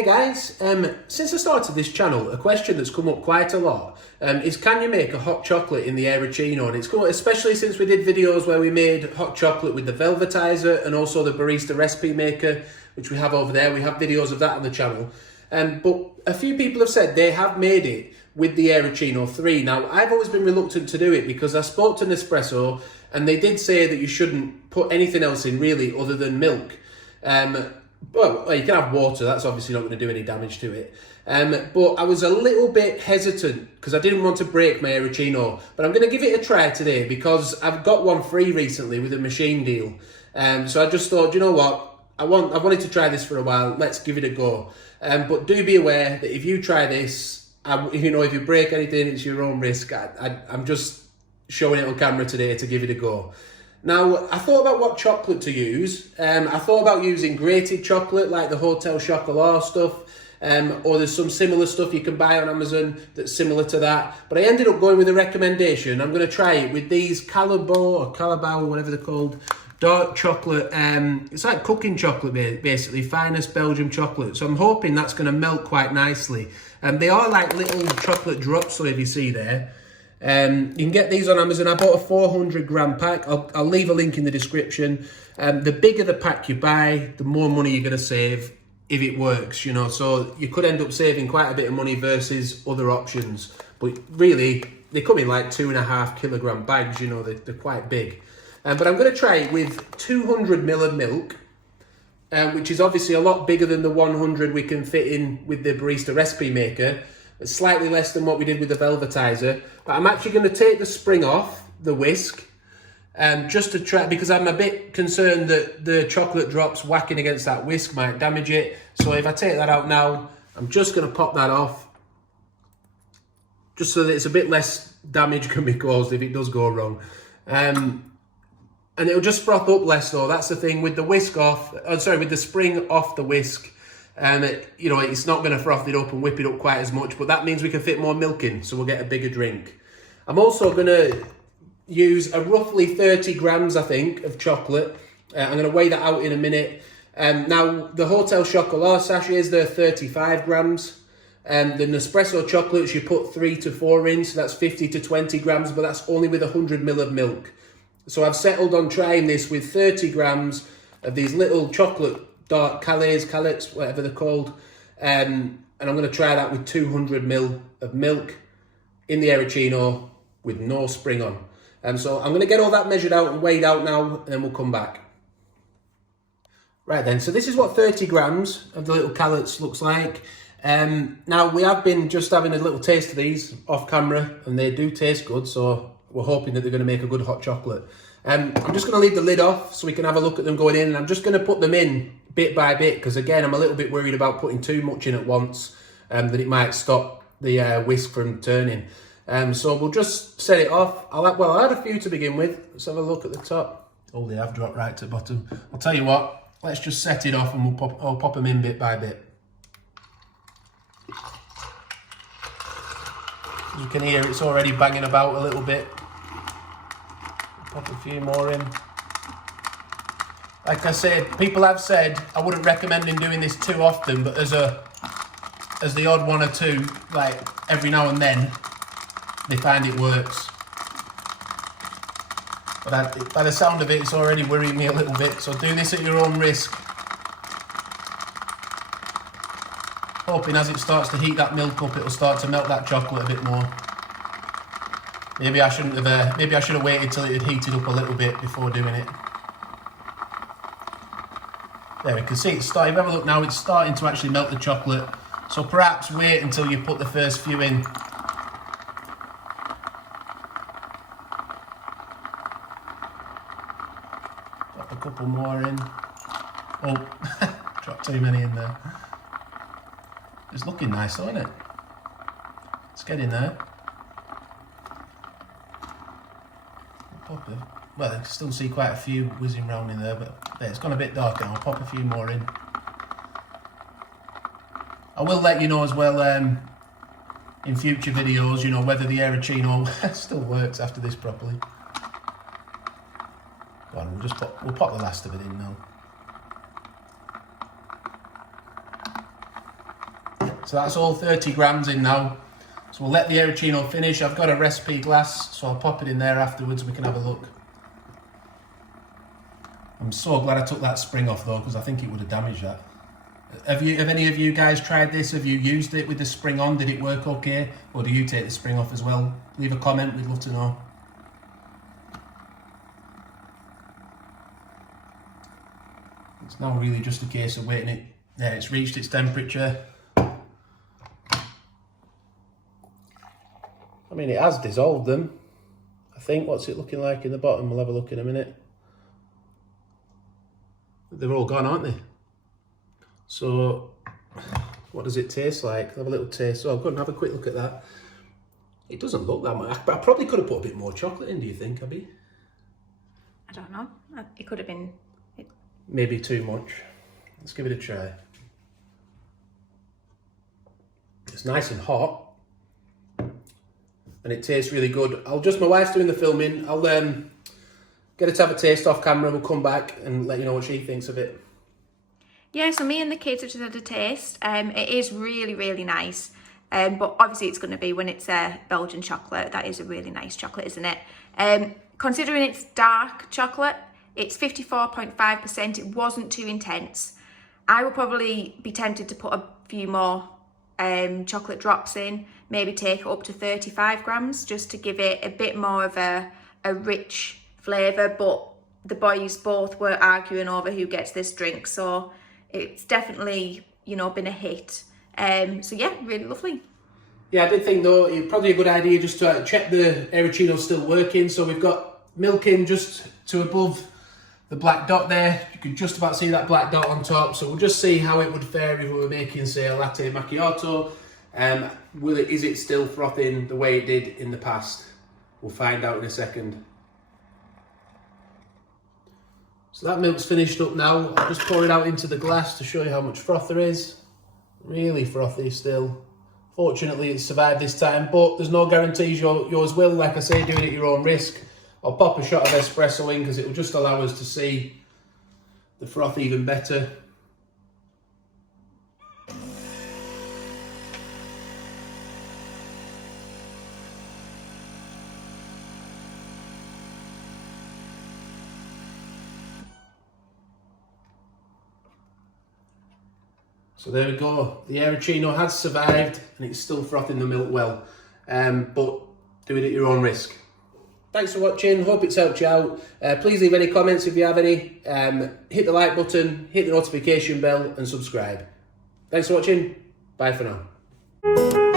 Hey guys, since I started this channel, a question that's come up quite a lot is can you make a hot chocolate in the Aeroccino? And it's cool, especially since we did videos where we made hot chocolate with the Velvetiser and also the Barista Recipe Maker, which we have over there. We have videos of that on the channel. But a few people have said they have made it with the Aeroccino 3. Now, I've always been reluctant to do it because I spoke to Nespresso and they did say that you shouldn't put anything else in really other than milk. Well, you can have water, that's obviously not going to do any damage to it. But I was a little bit hesitant because I didn't want to break my Aeroccino. But I'm going to give it a try today because I've got one free recently with a machine deal. So I just thought, you know what, I wanted to try this for a while, let's give it a go. But do be aware that if you try this, if you break anything, it's your own risk. I'm just showing it on camera today to give it a go. Now, I thought about what chocolate to use. I thought about using grated chocolate like the Hotel Chocolat stuff, or there's some similar stuff you can buy on Amazon that's similar to that. But I ended up going with a recommendation. I'm going to try it with these Callebaut, whatever they're called, dark chocolate. It's like cooking chocolate, basically, finest Belgium chocolate. So I'm hoping that's going to melt quite nicely. They are like little chocolate drops, so if you see there. You can get these on Amazon. I bought a 400 gram pack. I'll leave a link in the description. The bigger the pack you buy, the more money you're going to save if it works, you know. So you could end up saving quite a bit of money versus other options. But really, they come in like 2.5 kilogram bags, you know, they're quite big. But I'm going to try it with 200 ml of milk, which is obviously a lot bigger than the 100 we can fit in with the Barista Recipe Maker. It's slightly less than what we did with the Velvetiser, but I'm actually going to take the spring off the whisk, just to try, because I'm a bit concerned that the chocolate drops whacking against that whisk might damage it. So if I take that out now, I'm just going to pop that off, just so that it's a bit less damage can be caused if it does go wrong. And it'll just froth up less though. That's the thing with the whisk off. With the spring off the whisk. It's not going to froth it up and whip it up quite as much, but that means we can fit more milk in, so we'll get a bigger drink. I'm also going to use a roughly 30 grams, I think, of chocolate. I'm going to weigh that out in a minute. Now, the Hotel Chocolat sachets, they're 35 grams. The Nespresso chocolates, you put 3 to 4 in, so that's 50 to 20 grams, but that's only with 100 ml of milk. So I've settled on trying this with 30 grams of these little chocolate dark callets, whatever they're called, and I'm going to try that with 200 ml of milk in the Aeroccino with no spring on. So I'm going to get all that measured out and weighed out now, and then we'll come back. Right then, so this is what 30 grams of the little callets looks like. Now we have been just having a little taste of these off camera, and they do taste good, so we're hoping that they're going to make a good hot chocolate. I'm just going to leave the lid off so we can have a look at them going in, and I'm just going to put them in bit by bit because again I'm a little bit worried about putting too much in at once, that it might stop the whisk from turning. So we'll just set it off. I'll add a few to begin with. Let's have a look at the top. Oh, they have dropped right to the bottom. I'll tell you what, let's just set it off and I'll pop them in bit by bit. As you can hear, it's already banging about a little bit. Pop a few more in. Like I said, people have said I wouldn't recommend doing this too often, but as the odd one or two, like every now and then, they find it works. But by the sound of it, it's already worrying me a little bit. So do this at your own risk. Hoping as it starts to heat that milk up, it'll start to melt that chocolate a bit more. Maybe I shouldn't have. Maybe I should have waited till it had heated up a little bit before doing it. There, we can see it's starting. Have a look now. It's starting to actually melt the chocolate. So perhaps wait until you put the first few in. Drop a couple more in. Oh, dropped too many in there. It's looking nice, though, isn't it? It's getting there. Well, I can still see quite a few whizzing round in there, but there, it's gone a bit darker. I'll pop a few more in. I will let you know as well in future videos, you know, whether the Aeroccino still works after this properly. Go on, we'll pop the last of it in now. So that's all 30 grams in now. So we'll let the Aeroccino finish. I've got a recipe glass, so I'll pop it in there afterwards and we can have a look. I'm so glad I took that spring off though, because I think it would have damaged that. Have any of you guys tried this? Have you used it with the spring on? Did it work okay? Or do you take the spring off as well? Leave a comment, we'd love to know. It's now really just a case of waiting it. Yeah, it's reached its temperature. I mean, it has dissolved them, I think. What's it looking like in the bottom? We'll have a look in a minute. They're all gone, aren't they? So, what does it taste like? Have a little taste. So I'll go and have a quick look at that. It doesn't look that much, but I probably could have put a bit more chocolate in, do you think, Abby? I don't know. It could have been... Maybe too much. Let's give it a try. It's nice and hot. And it tastes really good. My wife's doing the filming. I'll get her to have a taste off camera. We'll come back and let you know what she thinks of it. Yeah, so me and the kids have just had a taste. It is really, really nice. But obviously it's going to be when it's a Belgian chocolate. That is a really nice chocolate, isn't it? Considering it's dark chocolate, it's 54.5%. It wasn't too intense. I would probably be tempted to put a few more chocolate drops in, maybe take it up to 35 grams just to give it a bit more of a rich flavour. But the boys both were arguing over who gets this drink, so it's definitely, you know, been a hit. So yeah, really lovely. Yeah, I did think though, it's probably a good idea just to check the Aeroccino's still working. So we've got milk in just to above the black dot there. You can just about see that black dot on top. So we'll just see how it would fare if we were making, say, a latte macchiato. Is it still frothing the way it did in the past? We'll find out in a second. So that milk's finished up now. I'll just pour it out into the glass to show you how much froth there is. Really frothy still. Fortunately, it's survived this time, but there's no guarantees yours will. Like I say, do it at your own risk. I'll pop a shot of espresso in because it will just allow us to see the froth even better. So there we go. The Aeroccino has survived and it's still frothing the milk well. But do it at your own risk. Thanks for watching, hope it's helped you out. Please leave any comments if you have any. Hit the like button, hit the notification bell and subscribe. Thanks for watching, bye for now.